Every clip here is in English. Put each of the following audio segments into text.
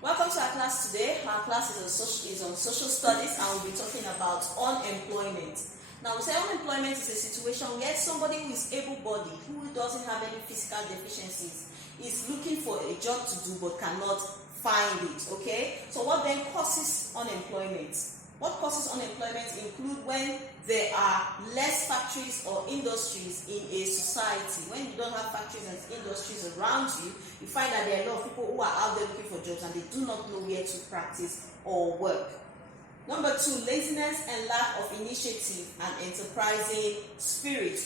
Welcome to our class today. Our class is on social studies and we'll be talking about unemployment. Now, we say unemployment is a situation where somebody who is able-bodied, who doesn't have any physical deficiencies, is looking for a job to do but cannot find it, okay? So what then causes unemployment? What causes unemployment include when there are less factories or industries in a society. When you don't have factories and industries around you, you find that there are a lot of people who are out there looking for jobs and they do not know where to practice or work. Number 2, laziness and lack of initiative and enterprising spirit.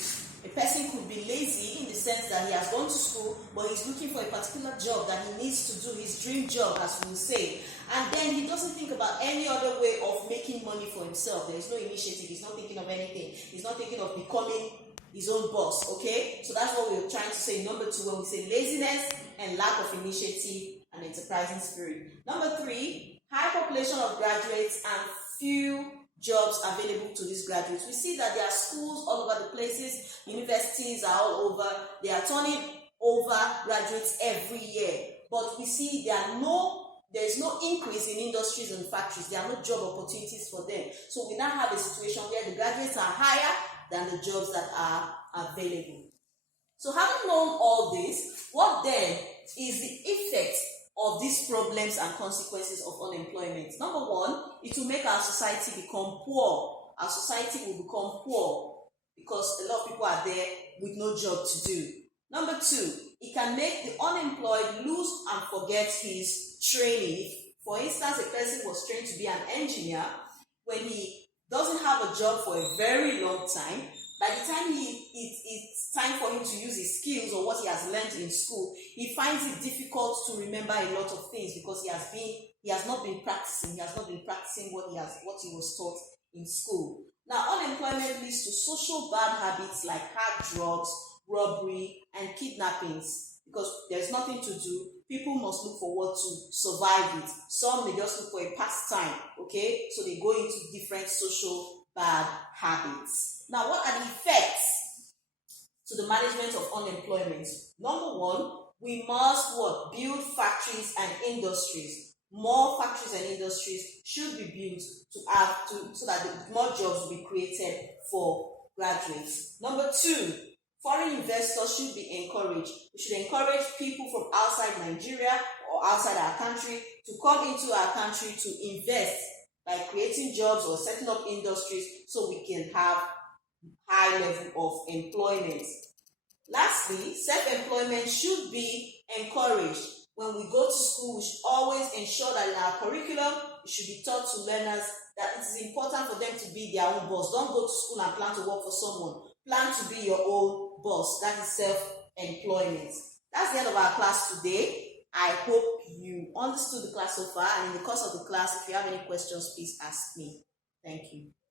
A person could be lazy in the sense that he has gone to school, but he's looking for a particular job that he needs to do, his dream job, as we will say. And then he doesn't think about any other way of making money for himself. There is no initiative. He's not thinking of anything. He's not thinking of becoming his own boss, okay? So that's what we're trying to say. Number 2, when we say laziness and lack of initiative and enterprising spirit. Number 3, high population of graduates and few jobs available to these graduates. We see that there are schools all over the places, universities are all over, they are turning over graduates every year. But we see there is no increase in industries and factories, there are no job opportunities for them. So we now have a situation where the graduates are higher than the jobs that are available. So having known all this, what then is the effect of these problems and consequences of unemployment? Number 1, it will make our society become poor. Our society will become poor because a lot of people are there with no job to do. Number 2, it can make the unemployed lose and forget his training. For instance, a person was trained to be an engineer. When he doesn't have a job for a very long time, by the time it's time for him to use his skills or what he has learned in school, he finds it difficult to remember a lot of things because he has not been practicing what he was taught in school. Now, unemployment leads to social bad habits like hard drugs, robbery, and kidnappings. Because there's nothing to do, people must look for what to survive it. Some may just look for a pastime, okay? So they go into different social bad habits. Now, what are the effects to the management of unemployment? Number 1, we must build factories and industries. More factories and industries should be built so that more jobs will be created for graduates. Number 2, foreign investors should be encouraged. We should encourage people from outside Nigeria or outside our country to come into our country to invest by creating jobs or setting up industries so we can have high level of employment. Lastly, self-employment should be encouraged. When we go to school, we should always ensure that in our curriculum, we should be taught to learners that it is important for them to be their own boss. Don't go to school and plan to work for someone. Plan to be your own boss. That is self-employment. That's the end of our class today. I hope you understood the class so far, and in the course of the class, if you have any questions, please ask me. Thank you.